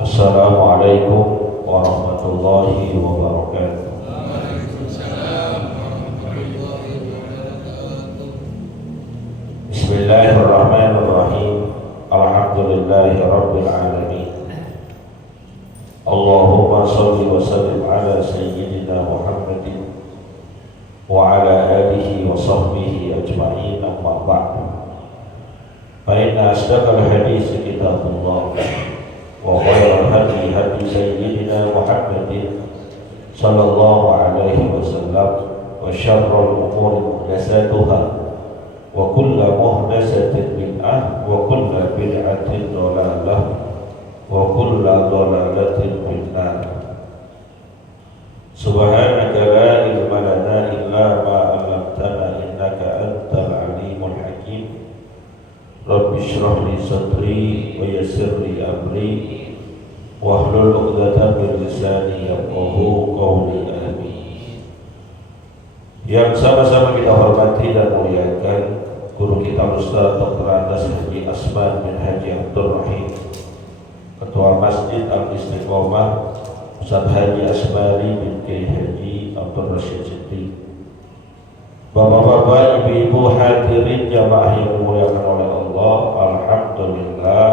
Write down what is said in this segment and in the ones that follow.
Assalamualaikum warahmatullahi wabarakatuh. Bismillahirrahmanirrahim. Alhamdulillahi rabbil alamin. Allahumma salli wa sallim ala sayyidina Muhammadin wa ala alihi wa sahbihi ajma'in, amma ba'd. Fa inna asdaqal hadits kitabullah wa khairal hadi hadi sayyidina Muhammadin sallallahu alaihi wasallam, wa syarrul umuri muhdatsatuha wa kullu muhdatsatin bid'ah wa kullu bid'atin dhalalah wa kullu dhalalatin finnar. Subhanaka la ilma lana illa ma 'allamtana innaka antal alimul hakim. Rabbi shrah li sadri wa yassir li amri wahlul 'uqdatam min lisani yafqahu qawli. Amin. Yang sama-sama kita hormati dan muliakan guru kita Ustaz Dr. Andas Haji Asman bin Haji Abdul Rahim, Ketua Masjid Al-Istiqomah Ustaz Haji Asmari bin Kiai Haji Abdul Rashid Siddiq, bapak-bapak, ibu-ibu hadirin jamaah yang dimuliakan oleh Allah. Alhamdulillah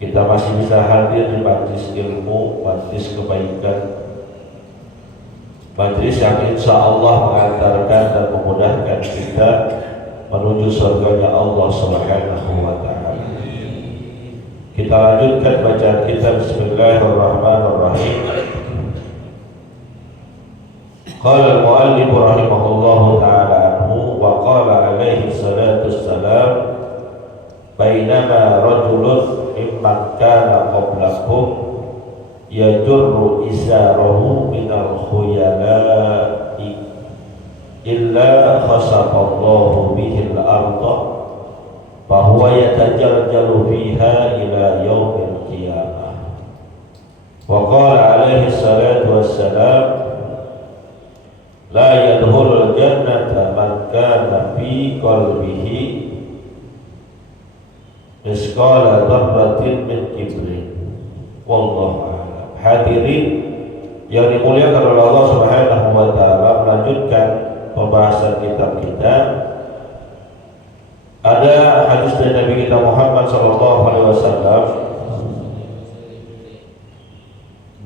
kita masih bisa hadir di majlis ilmu, majlis kebaikan, majlis yang insya Allah mengantarkan dan memudahkan kita menuju surganya Allah Subhanahu wa ta'ala. Kita lanjutkan bacaan kita. Bismillahirrahmanirrahim. Qala al-muallif rahimahullahu ta'ala anhu wa qala alaihi salatu wassalam, bainama rajulun mimman kana qablakum yajurru izarahu minal khuyala'i illa khasafallahu bihil arda fahuwa yatajaljalu fiha ila yaumil qiyamah. Wa qala alaihi salatu wassalam, la yadkhulul jannata man kana fi qalbihi misqala dzarratin min kibrin. Wallahu a'lam. Hadirin yang dimuliakan oleh Allah Subhanahu wa ta'ala, melanjutkan pembahasan kitab kita. Ada hadis dari Nabi kita Muhammad sallallahu alaihi wasallam,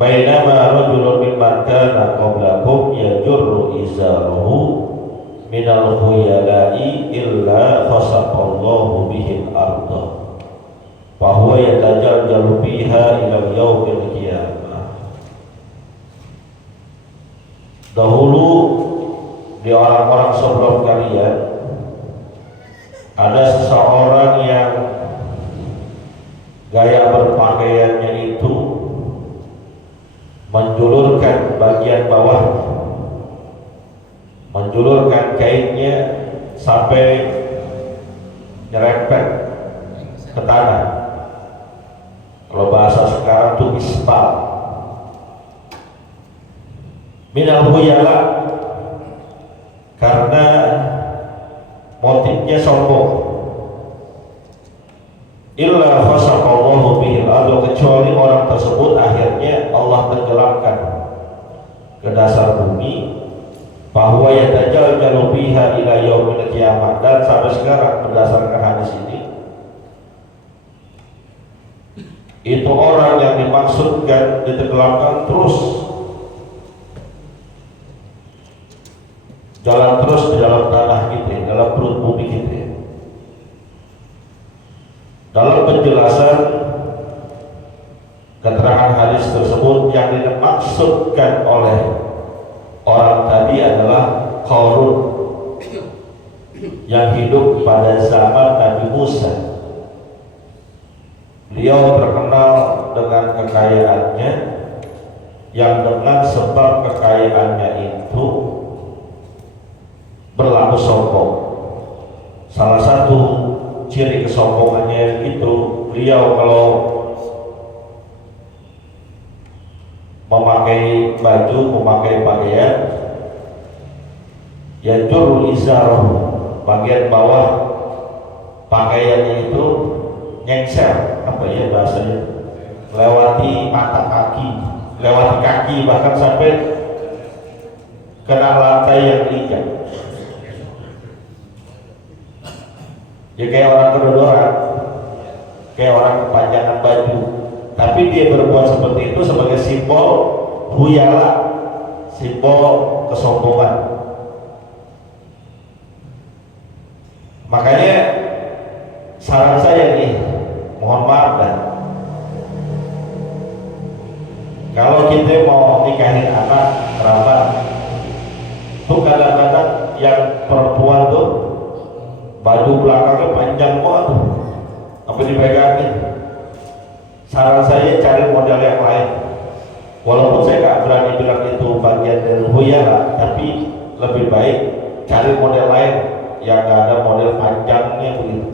bainama rajulun mimman kana qablakum yajurru izarahu minal khuyala'i illa khasaqallahu bihil arda fahuwa yatajaljalu biha ila yaumil qiyamah. Dahulu di orang-orang sebelum kalian ada seseorang yang gaya berpakaiannya itu menjulurkan bagian bawah, menjulurkan kainnya sampai nyerempet ke tanah. Kalau bahasa sekarang itu isbal. Minal khuyala, karena motifnya sombong. Illa khasaqallahu bihil arda, kecuali orang tersebut akhirnya Allah tenggelamkan ke dasar bumi. Bahwa yatajaljalu biha ila yaumil qiyamah, dan sampai sekarang berdasarkan hadis ini, itu orang yang dimaksudkan ditenggelamkan terus, jalan terus di dalam tanah kita, dalam perut bumi kita. Dalam penjelasan keterangan hadis tersebut, yang dimaksudkan oleh orang tadi adalah Qarun yang hidup pada zaman Nabi Musa. Beliau terkenal dengan kekayaannya, yang dengan sebab kekayaannya itu berlaku sombong. Salah satu ciri kesombongannya itu, beliau kalau memakai baju, memakai pakaian, yajurru izarahu, bagian bawah pakaiannya itu nyengsel, apa ya bahasanya, lewati mata kaki, lewati kaki, bahkan sampai kena lantai yang diinjak. Ya kayak orang kedodoran, kayak orang kepanjangan baju, tapi dia berbuat seperti itu sebagai simbol huyala, simbol kesombongan. Makanya saran saya nih, mohon maaf dah, kalau kita mau nikahin anak kerabat tuh kadang-kadang yang perempuan tuh baju belakangnya panjang banget tuh sampai dipegangin. Saran saya cari model yang lain, walaupun saya nggak berani bilang itu bagian dari huyala, tapi lebih baik cari model lain yang nggak ada model panjangnya begitu.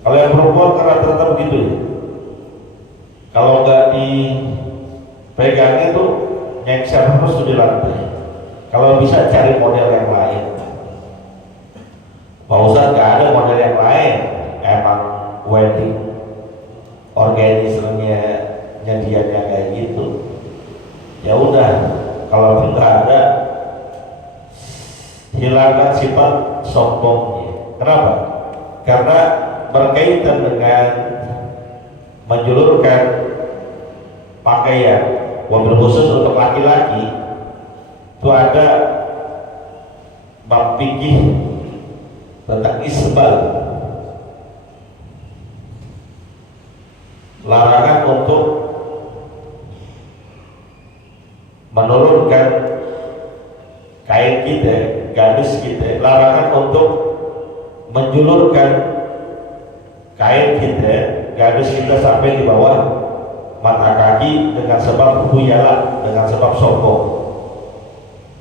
Kalau yang perempuan kan rata-rata begitu ya, kalau nggak dipegangnya tuh nyengser terus tuh di lantai. Kalau bisa cari model yang lain. Pak Ustadz nggak ada model yang lain, emang wedding organisernya nyedianya kayak gitu. Ya udah, kalau nggak ada, hilangkan sifat sombongnya. Kenapa? Karena berkaitan dengan menjulurkan pakaian, wabil khusus untuk laki-laki, itu ada bab fikih tentang isbal, larangan untuk menurunkan kain kita, gamis kita, larangan untuk menjulurkan kain kita, gamis kita sampai di bawah mata kaki dengan sebab khuyala, dengan sebab sombong.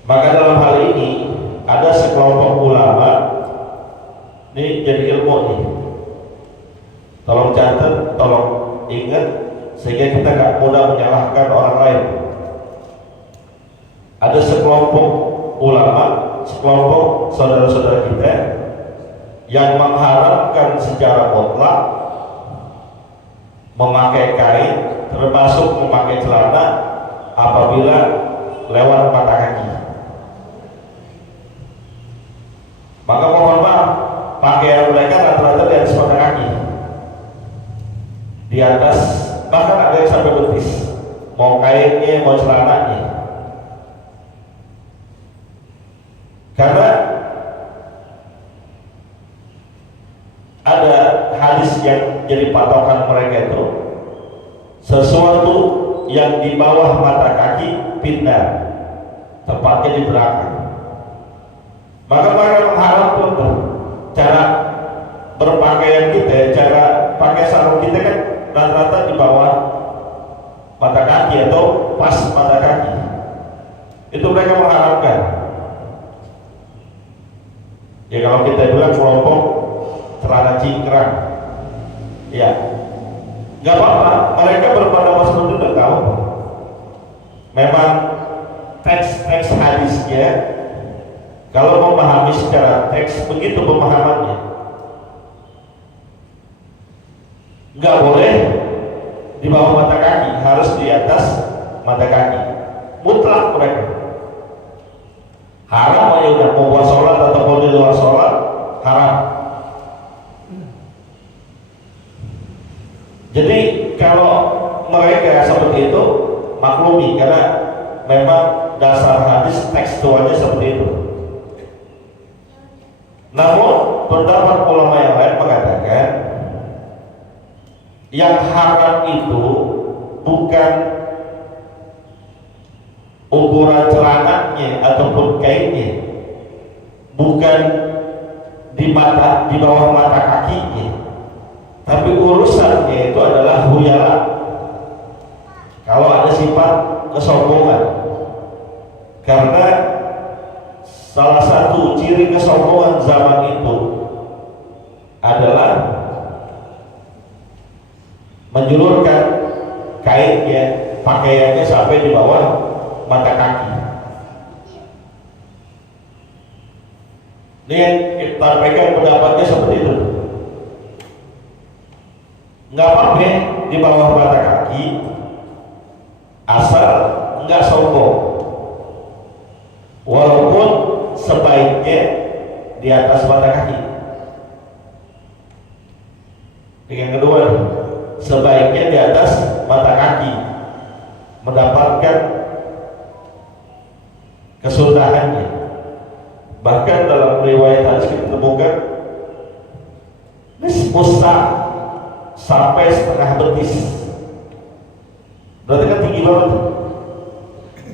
Maka dalam hal ini ada sekelompok ulama, ini jadi ilmu nih, tolong catat, tolong ingat sehingga kita nggak mudah menyalahkan orang lain. Ada sekelompok ulama, sekelompok saudara-saudara kita yang mengharapkan secara mutlak memakai kain, termasuk memakai celana apabila lewat mata kaki. Maka mohon maaf, pakaian mereka rata-rata di atas mata kaki, di atas, bahkan ada yang sampai betis, mau kainnya mau celananya. Karena ada hadis yang jadi patokan mereka itu, sesuatu yang di bawah mata kaki pindah, tepatnya di belakang. Maka mereka mengharapkan cara berpakaian kita, cara pakai sarung kita kan rata-rata di bawah mata kaki atau pas mata kaki. Itu mereka mengharapkan. Ya kalau kita bilang kelompok celana cingkrang, ya nggak apa-apa, mereka berpendapat seperti itu, nggak tahu. Memang teks hadisnya, kalau memahami secara teks begitu pemahamannya, nggak boleh di bawah mata kaki, harus di atas mata kaki, mutlak mereka. Haram aja udah, mau buat sholat ataupun di luar sholat haram. Jadi kalau mereka seperti itu maklumi, karena memang dasar hadis tekstualnya seperti itu. Namun pendapat ulama yang lain mengatakan yang haram itu bukan ukuran celananya ataupun kainnya, bukan di bawah mata kakinya, tapi urusannya itu adalah huyala. Kalau ada sifat kesombongan, karena salah satu ciri kesombongan zaman itu adalah menjulurkan kainnya, pakaiannya sampai di bawah mata kaki. Ini yang kita pegang pendapatnya seperti itu. Nggak apa-apa di bawah mata kaki, asal enggak sombong, walaupun sebaiknya di atas mata kaki. Yang kedua, sebaiknya di atas mata kaki, mendapatkan kesunahannya. Bahkan dalam riwayat hadis kita temukan nisfusa sampai setengah betis. Berarti kan tinggi banget.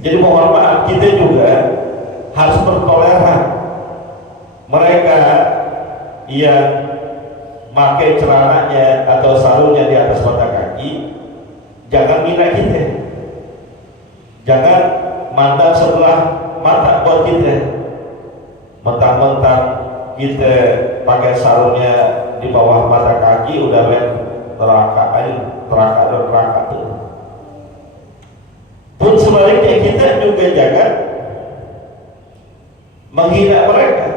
Jadi mohon maaf, kita juga harus bertoleran. Mereka yang pakai celananya atau sarungnya di atas mata kaki, jangan hina kita, jangan mandang sebelah mata buat kita. Mentang-mentang kita pakai sarungnya di bawah mata kaki udah lihat neraka tuh. Pun sebaliknya kita juga jangan menghina mereka,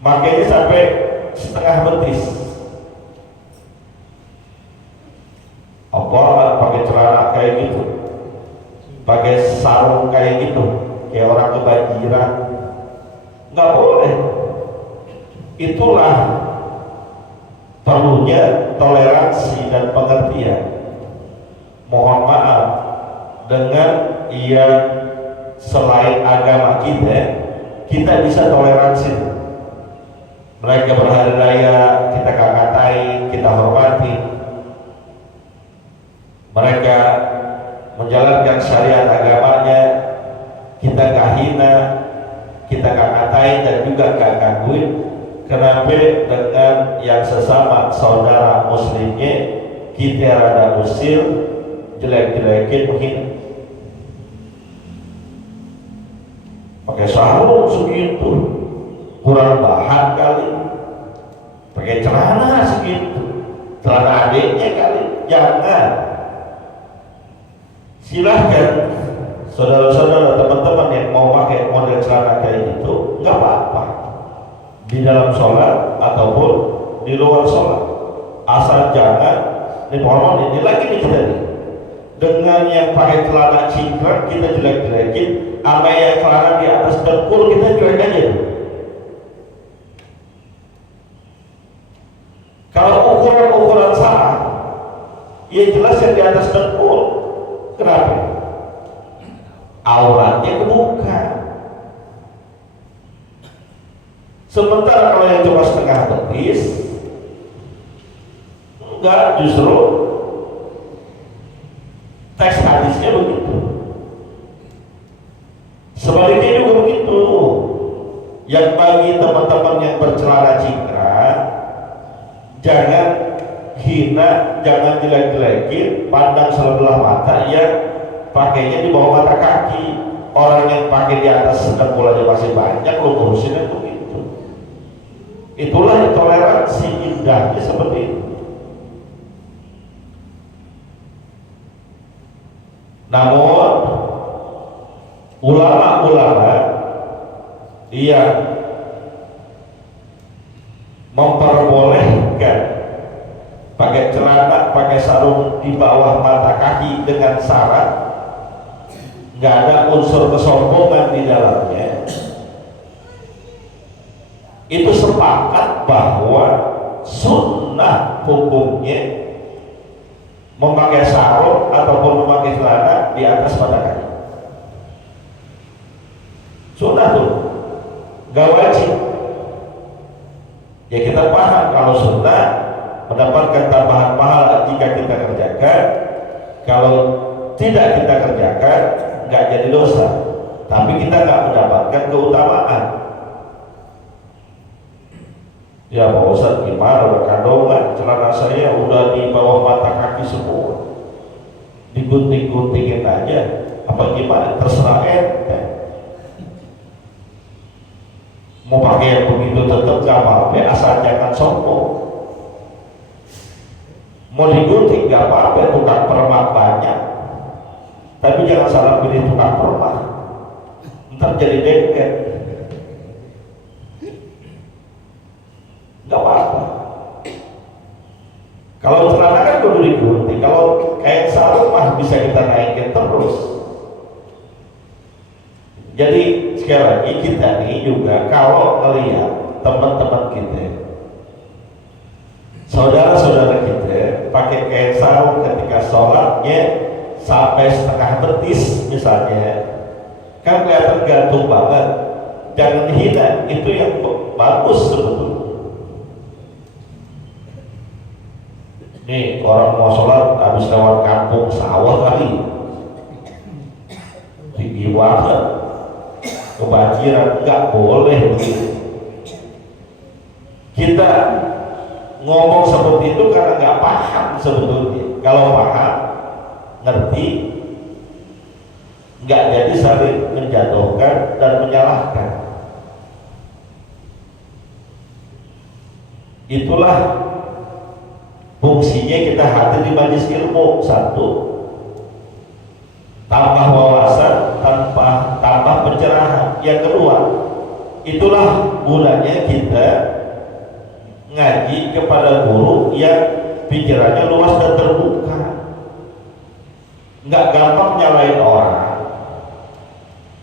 makanya sampai setengah betis. Apa pakai celana kayak gitu, pakai sarung kayak gitu, kayak orang kebanjiran, nggak boleh. Itulah perlunya toleransi dan pengertian. Mohon maaf, dengan yang selain agama kita bisa toleransi. Mereka berhari raya, kita kakatai, kita hormati. Mereka menjalankan syariat agamanya, kita gak hina, kita gak katain dan juga gak gangguin. Kenapa dengan yang sesama saudara muslimnya kita rada usir, jelek-jelekin, menghina? Pakai sarung segitu, kurang bahan kali. Pakai celana segitu, celana adiknya kali. Jangan. Silahkan saudara-saudara, teman-teman yang mau pakai model celana kayak gitu, nggak apa-apa, di dalam sholat ataupun di luar sholat, asal jangan ini lagi nih kita nih, dengan yang pakai celana cingkrang kita jelek-jelekin, sama yang celana di atas dengkul kita jelek aja. Kalau ukuran salah, ya jelas yang di atas dengkul. Kenapa? Auratnya kebuka. Sementara kalau yang cuma setengah betis, enggak, justru teks hadisnya begitu. Sebaliknya juga begitu. Yang bagi teman-teman yang bercelana cingkrang, jangan hina, jangan jelek-jelekin, pandang sebelah mata yang pakainya di bawah mata kaki. Orang yang pakai di atas dengkul aja masih banyak, lo ngurusin itu gitu. Itulah toleransi indahnya seperti itu. Namun ulama-ulama yang memperbolehkan pakai celana, pakai sarung di bawah mata kaki dengan syarat nggak ada unsur kesombongan di dalamnya, itu sepakat bahwa sunnah hukumnya memakai sarung ataupun memakai celana di atas mata kaki. Sunnah tuh, gak wajib. Ya kita paham kalau sunnah mendapatkan tambahan pahala jika kita kerjakan, kalau tidak kita kerjakan nggak jadi dosa, tapi kita nggak mendapatkan keutamaan. Ya Pak Ustadz, gimana kandungan celana saya udah di bawah mata kaki semua, digunting-guntingin aja, apa gimana? Terserah ente. Mau pakai yang begitu tetap gak apa-apa, asal jangan sombong. Mau digunting gak apa-apa, tukang permak banyak, tapi jangan salah pilih tukang permak, ntar jadi dengket. Gak apa-apa. Kalau celana kan kudu digunting, kalau kain sarung mah bisa kita naikin terus. Jadi sekali lagi kita nih juga kalau melihat teman-teman kita, saudara-saudara kita pakai kain sarung ketika sholatnya sampai setengah betis misalnya, kan kelihatan gantung banget. Jangan dihina, itu yang bagus sebetulnya. Nih orang mau sholat habis lewat kampung sawah kali, tinggi banget, kebanjiran, nggak boleh begitu. Kita ngomong seperti itu karena nggak paham sebetulnya. Kalau paham, ngerti, nggak jadi saling menjatuhkan dan menyalahkan. Itulah fungsinya kita hadir di majelis ilmu. Satu, tambah wawasan, tambah pencerahan. Yang kedua, itulah gunanya kita ngaji kepada guru yang pikirannya luas dan terbuka, nggak gampang nyalain orang,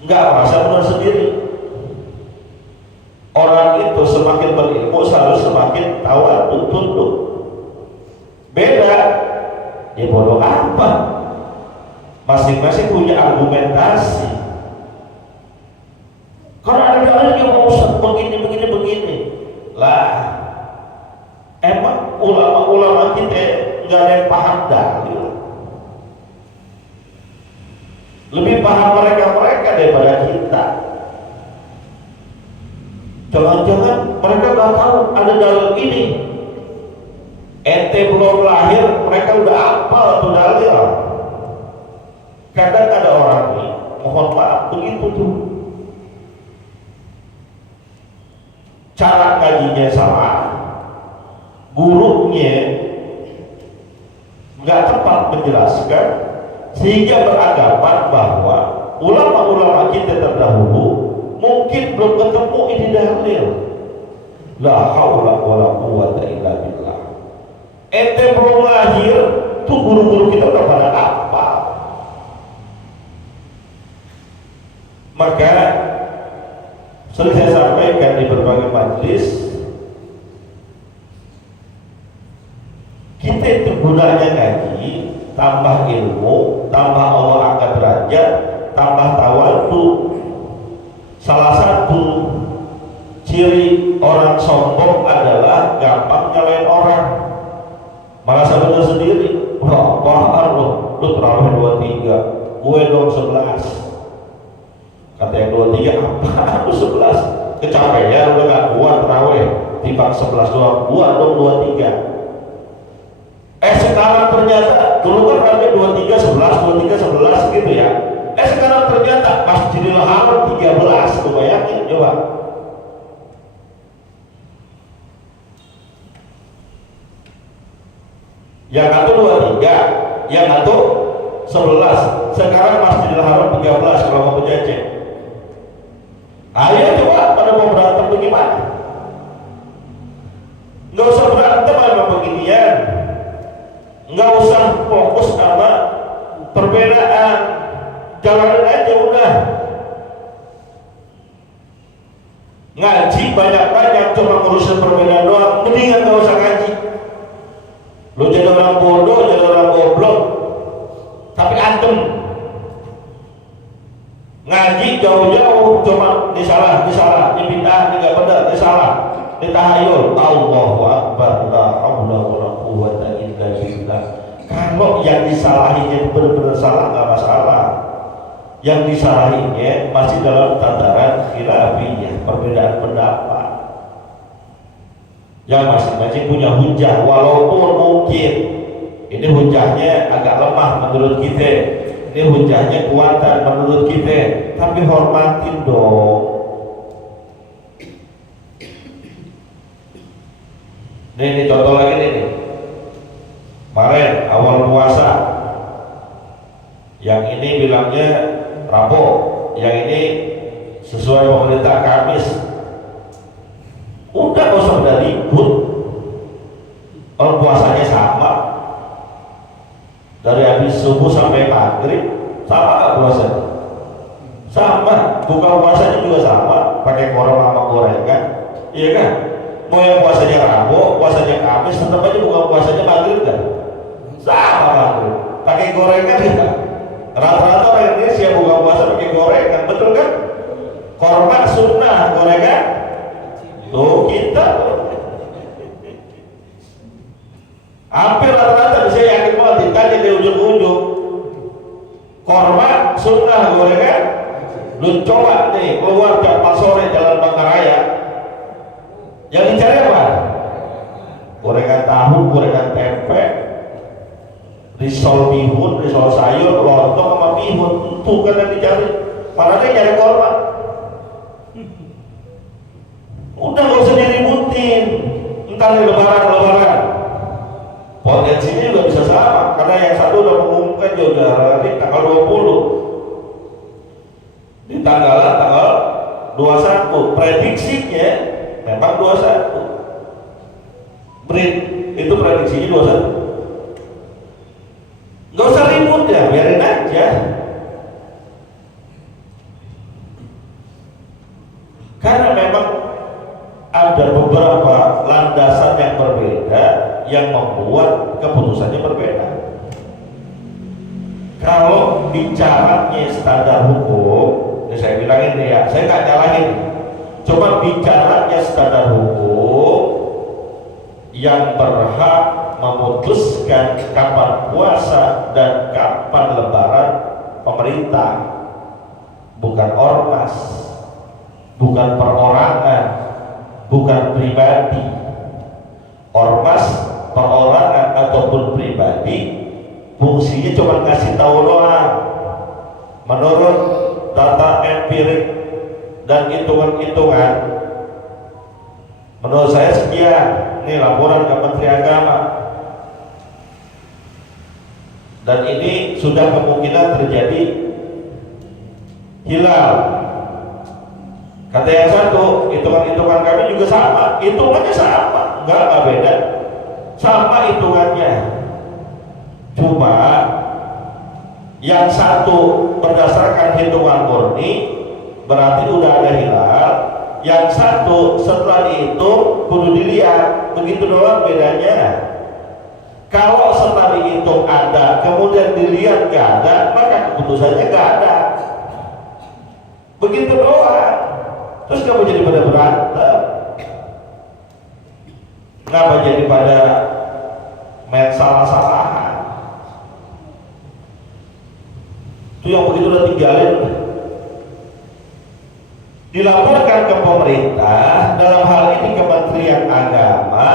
nggak merasa benar sendiri. Orang itu semakin berilmu selalu semakin tawadhu, tunduk. Beda, dia bodoh apa? Masing-masing punya argumentasi. Kalau ada dalil yang mau begini lah, emang ulama-ulama kita nggak ada yang paham dalil? Lebih paham mereka daripada kita. Jangan-jangan mereka nggak tahu ada dalil ini. Ente belum lahir, mereka udah hafal tuh dalil. Kadang ada orang nih, mohon maaf begitu tuh, cara ngajinya salah, gurunya nggak tepat menjelaskan, sehingga beranggapan bahwa ulama-ulama kita terdahulu mungkin belum ketemu ini dalil. La haula wala quwwata illa billah. Ente belum lahir, tuh guru-guru kita udah pada apa? Maka sering saya sampaikan di berbagai majelis, kita itu gunanya ngaji, tambah ilmu, tambah Allah angkat derajat, tambah tawadhu. Salah satu ciri orang sombong adalah gampang nyalain orang, merasa benar sendiri. Wah, apaan lu terawih 23, gue dong 11. Kata yang 23, apa lu 11? Kecapean, udah gak kuat terawih, timbang 11 doang, gua dong 23. Sekarang ternyata dulu kan rame 23 11 gitu ya. Sekarang ternyata Masjidil Haram 13, lu bayangin coba. Yang satu 23, yang satu 11. Sekarang Masjidil Haram 13 kalau mau penjajah. Ayo coba pada mau berantem bagaimana? Nggak usah berantem sama beginian, nggak usah fokus sama perbedaan, jalanin aja udah. Ngaji banyak-banyak cuma ngurusin perbedaan doang, mendingan nggak usah ngaji. Lu jadi orang bodoh, jadi orang goblok, tapi antem. Ngaji jauh-jauh cuma disalah, dipindah, nggak benar, disalah, ditahayul. Allahu Akbar, la haula wala quwwata illa billah. Kalau yang disalahinya benar-benar salah nggak masalah. Yang disalahinya masih dalam tataran khilafiyah, perbedaan pendapat. Yang masing-masing punya hujah, walaupun mungkin ini hujahnya agak lemah menurut kita. Ini hujahnya kuatan menurut kita, tapi hormatin dong. Ini contoh lagi nih. Kemarin awal puasa, yang ini bilangnya Rabu, yang ini sesuai pemerintah Kamis. Udah gak usah udah ribut. Orang puasanya sama dari subuh sampai maghrib sama nggak puasanya? Sama. Buka puasanya juga sama, pakai korma sama gorengan, iya kan? Mau yang puasanya Rabu, puasanya Kamis, tetap aja buka puasanya maghrib kan? Sama maghrib. Pakai gorengan ya. Rata-rata orang Indonesia buka puasa pakai gorengan, betul kan? Korma sunnah, gorengan tuh kita hampir rata-rata bisa yakin banget ditanya di ujung-ujung korma sunnah, gorengan. Lu coba nih keluar jam 4 sore jalan Bangkaraya, yang dicari apa? Gorengan tahu, gorengan tempe, risol bihun, risol sayur, lontong sama bihun. Itu kan yang dicari. Mana dia nyari korma? Udah gak usah diributin. Entar di lebaran potensinya juga bisa sama, karena yang satu udah mengumumkan juga hari tanggal 20, di tanggal 21, prediksinya memang 21. Itu prediksinya 21. Gak usah ribut ya, biarin aja. Karena memang ada beberapa landasan yang berbeda yang membuat keputusannya berbeda. Kalau bicaranya standar hukum, saya bilangin nih ya, saya nggak nyalahin. Cuma bicaranya standar hukum yang berhak memutuskan kapan puasa dan kapan lebaran pemerintah, bukan ormas, bukan perorangan, bukan pribadi. Ormas, perorangan ataupun pribadi fungsinya cuma ngasih tahu doang. Menurut data empirik dan hitungan-hitungan, menurut saya sekian. Ini laporan Kementerian Agama, dan ini sudah kemungkinan terjadi hilal. Kata yang satu, hitungan-hitungan kami juga sama, hitungannya sama, enggak beda, sama hitungannya. Cuma yang satu berdasarkan hitungan murni berarti udah ada hilal, yang satu setelah dihitung kudu dilihat, begitu doang bedanya. Kalau setelah dihitung ada, kemudian dilihat gak ada, maka keputusannya gak ada, begitu doang. Terus kamu jadi pada berantem, kenapa jadi pada main salah-salahan? Itu yang begitu udah tinggalin. Dilaporkan ke pemerintah, dalam hal ini Kementerian Agama,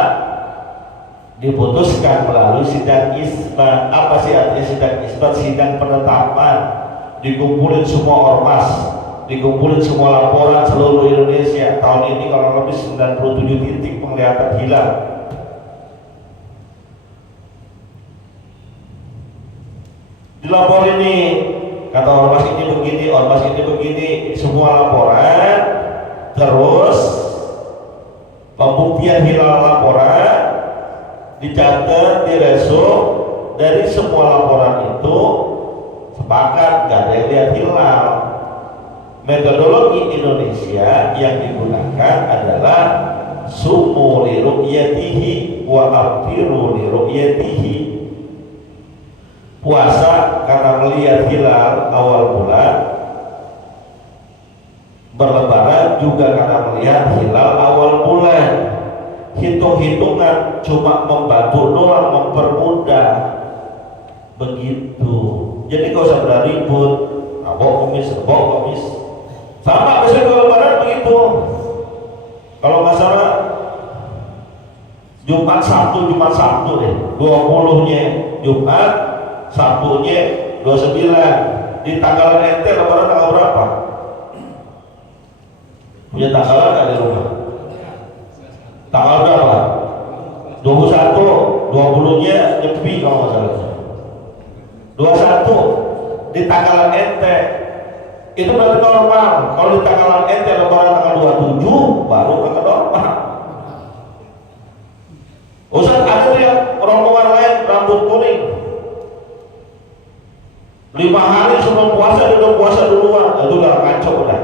diputuskan melalui sidang isbat. Apa sih artinya sidang isbat? Sidang penetapan. Dikumpulin semua ormas, dikumpulin semua laporan seluruh Indonesia. Tahun ini kalau lebih 97 titik penglihatan hilal. Dilaporin nih, kata ormas ini begini, ormas ini begini, semua laporan. Terus pembuktian hilal laporan dicatat, diresum. Dari semua laporan itu sepakat gak ada yang lihat hilal. Metodologi Indonesia yang digunakan adalah sumu li ru'yatihi wa aftiru li ru'yatihi. Puasa karena melihat hilal awal bulan, berlebaran juga karena melihat hilal awal bulan. Hitung-hitungan cuma membantu doang, mempermudah, begitu. Jadi gak usah pada ribut, Rabu Kamis, sama besok kalau lebaran begitu. Kalau nggak salah Jumat Sabtu deh, 20-nya Jumat, Sabtunya 29. Di tanggalan ente lebaran tanggal berapa? Punya tanggalan nggak di rumah? Tanggal berapa? 21, 20-nya nyepi kalau nggak salah. 21 di tanggalan ente itu berarti normal. Kalau di tanggalan ente lebaran tanggal 27 baru kagak normal. Ustaz, ada tuh yang rombongan lain rambut kuning, 5 hari sebelum puasa udah puasa duluan, itu udah ngaco udah.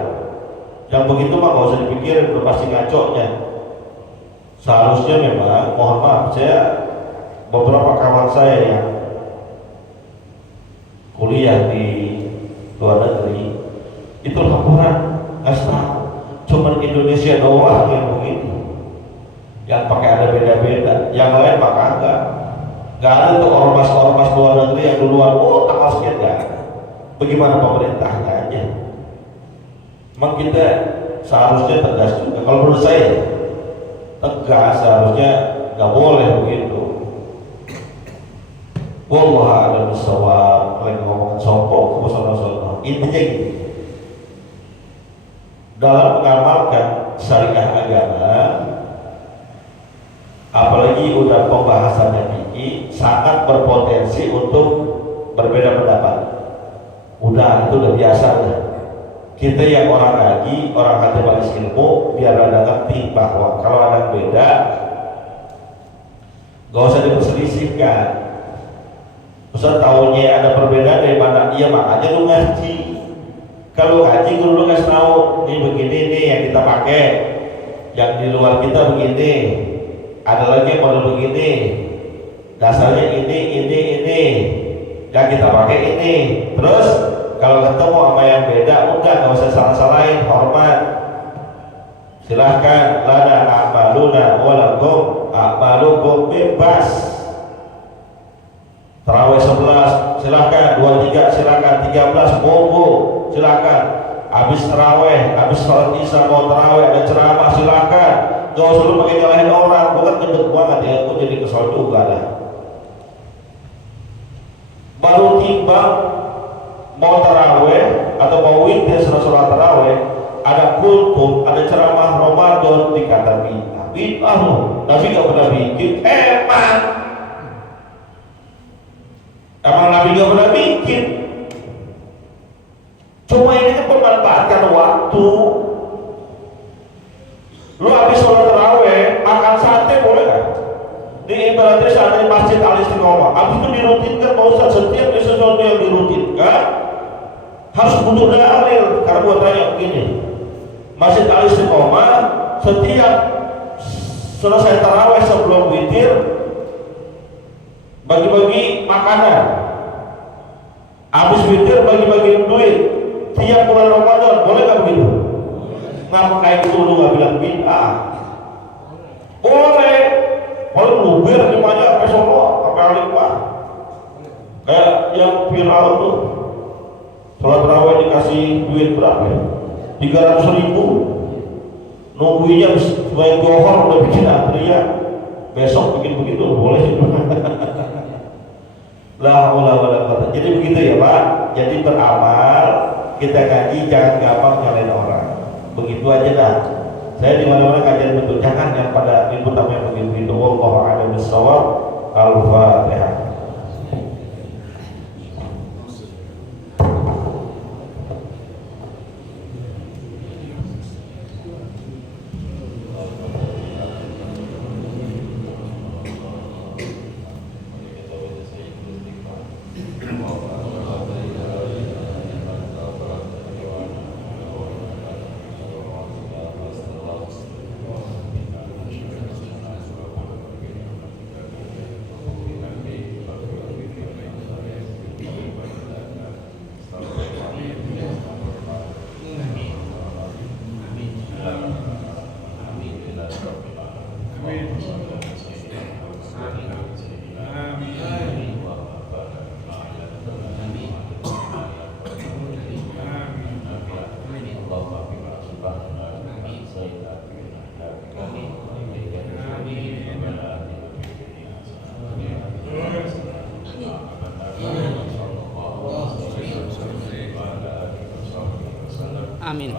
Yang begitu mah gak usah dipikirin, udah pasti ngaconya. Seharusnya memang, mohon maaf, saya beberapa kawan saya yang kuliah di luar negeri itu laporan nggak tahu, cuman Indonesia doang yang begini, yang pakai ada beda-beda, yang lain mah kagak. Gak ada tuh ormas-ormas luar negeri yang duluan, oh tanggal sekian gak ada. Bagaimana pemerintahnya aja? Memang kita seharusnya tegas juga. Kalau menurut saya tegas, seharusnya gak boleh begitu. Wallahu a'lam bishawab. Lagi ngomongin sombong, sombong. Intinya gini, dalam mengamalkan syariah agama, apalagi udah pembahasannya tinggi, sangat berpotensi untuk berbeda pendapat. Udah, itu udah biasa ya. Kita yang orang ngaji, orang hati baris ilmu, biar ada ngerti bahwa kalau ada beda, gak usah diperselisihkan. Ustaz tahunya ada perbedaan dari mana? Iya, makanya lu ngaji. Kalau ngaji guru lu kasih tahu, ini begini nih yang kita pakai, yang di luar kita begini. Ada lagi yang model begini, dasarnya ini, yang kita pakai ini. Terus kalau ketemu sama yang beda, udah nggak usah salah-salahin, hormat. Silahkan, lana a'maluna walakum a'malukum, bebas. Tarawih 11, silahkan. 23, silahkan. 13, monggo, silahkan. Habis tarawih, habis sholat isya mau tarawih, ada ceramah, silahkan. Gak usah lu pakai nyalahin orang, bukan gendut banget ya, aku jadi kesal juga dah. Baru timbang mau tarawih atau mau witir setelah sholat tarawih, ada kultum, ada ceramah Ramadan, dikata bid'ah loh. Nabi gak pernah bikin, emang Nabi gak pernah bikin. Cuma ini kan memanfaatkan waktu. Lu habis sholat tarawih, makan sate boleh gak? Di ibaratnya saat di Masjid Al-Istiqomah, habis itu dirutinkan, Pak Ustaz, setiap sesuatu yang dirutinkan harus butuh dalil. Karena gua tanya begini, Masjid Al-Istiqomah setiap selesai tarawih sebelum witir bagi-bagi makanan, habis witir bagi-bagi duit. Tiap bulan Ramadan, boleh gak begitu? Ngapa kayak gitu lu gak bilang bid'ah? Boleh. Kalau lubir dimana sampai Solo, sampai Alimah. Kayak yang viral tuh, sholat tarawih dikasih duit berapa ya? 300.000. Nungguinnya sebagai gohor udah bikin antrian. Besok bikin begitu boleh sih. La haula wala quwwata. Jadi begitu ya Pak. Jadi beramal, kita ngaji jangan gampang nyalain orang. Begitu aja dah. Saya di mana-mana kajian betul, jangan yang pada input apa yang begitu. Wallahu a'lam bishawab. Al-Fatihah. Amin.